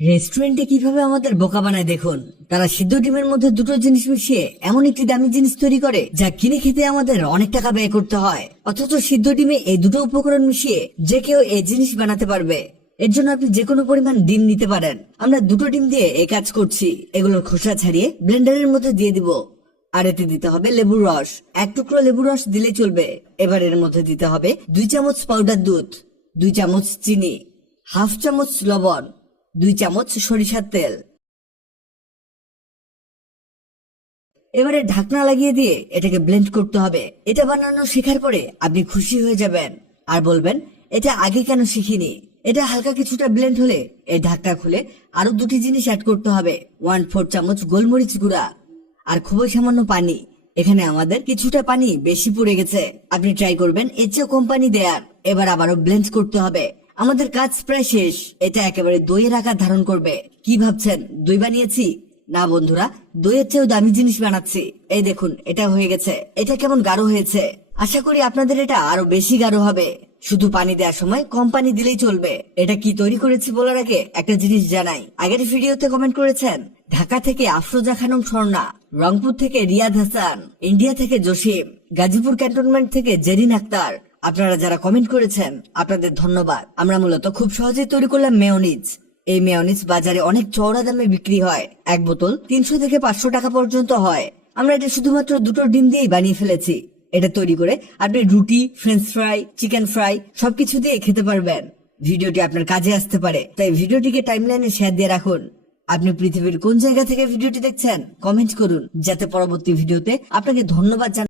রেস্টুরেন্টে কিভাবে আমাদের বোকা বানায় দেখুন। তারা সিদ্ধ ডিমের মধ্যে দুটো জিনিস মিশিয়ে এমন একটি দামি জিনিস তৈরি করে যা কিনে খেতে আমাদের অনেক টাকা ব্যয় করতে হয়, অথচ সিদ্ধ ডিমে এই দুটো উপকরণ মিশিয়ে যে কেউ এই জিনিস বানাতে পারবে। এর জন্য আপনি যে কোনো পরিমাণ ডিম নিতে পারেন। আমরা দুটো ডিম দিয়ে এই কাজ করছি। এগুলোর খোসা ছাড়িয়ে ব্লেন্ডারের মধ্যে দিয়ে দিব। আর এতে দিতে হবে লেবুর রস। এক টুকরো লেবুর রস দিলে চলবে। এবার এর মধ্যে দিতে হবে 2 চামচ পাউডার দুধ, 2 চামচ চিনি, হাফ চামচ লবণ, 2 চামচ সরিষার তেল। এবারে ঢাকনা লাগিয়ে দিয়ে এটাকে ব্লেন্ড করতে হবে। এটা বানানো শেখার পরে আপনি খুশি হয়ে যাবেন আর বলবেন, এটা আগে কেন শিখিনি। এটা হালকা কিছুটা ব্লেন্ড হলে এই ঢাকনা খুলে আরো দুটি জিনিস অ্যাড করতে হবে। 1/4 চামচ গোলমরিচ গুঁড়া আর খুবই সামান্য পানি। এখানে আমাদের কিছুটা পানি বেশি পড়ে গেছে। আপনি ট্রাই করবেন এর চেয়ে কম পানি দেয়ার। এবার আবারও ব্লেন্ড করতে হবে। আমাদের কাজ প্রায় শেষ। এটা একেবারে দইয়ের আকার ধারণ করবে। কি ভাবছেন দই বানিয়েছি? না বন্ধুরা, দইয়ের চেয়েও দামি জিনিস বানাচ্ছি। এই দেখুন, এটা হয়ে গেছে। এটা কেমন গাঢ় হয়েছে। আশা করি আপনাদের এটা আরো বেশি গাঢ় হবে। শুধু পানি দেওয়ার সময় কম পানি দিলেই চলবে। এটা কি তৈরি করেছি বলার আগে একটা জিনিস জানাই। আগের ভিডিওতে কমেন্ট করেছেন ঢাকা থেকে আফরোজা খানম স্বর্ণা, রংপুর থেকে রিয়াদ হাসান, ইন্ডিয়া থেকে জসিম, গাজীপুর ক্যান্টনমেন্ট থেকে জেরিন আক্তার। আপনারা যারা কমেন্ট করেছেন আপনাদের ধন্যবাদ। আমরা মূলত খুব সহজেই তৈরি করলাম মেয়োনিজ। এই মেয়োনিজ বাজারে অনেক চওড়া দামে বিক্রি হয়। এক বোতল 300 থেকে 500 টাকা পর্যন্ত হয়। আমরা এটা শুধুমাত্র দুটো ডিম দিয়েই বানিয়ে ফেলেছি। এটা তৈরি করে আপনি রুটি, ফ্রেঞ্চ ফ্রাই, চিকেন ফ্রাই সবকিছু দিয়ে খেতে পারবেন। ভিডিওটি আপনার কাজে আসতে পারে, তাই ভিডিওটিকে টাইমলাইনে শেয়ার দিয়ে রাখুন। আপনি পৃথিবীর কোন জায়গা থেকে ভিডিওটি দেখছেন কমেন্ট করুন, যাতে পরবর্তী ভিডিওতে আপনাকে ধন্যবাদ জানাই।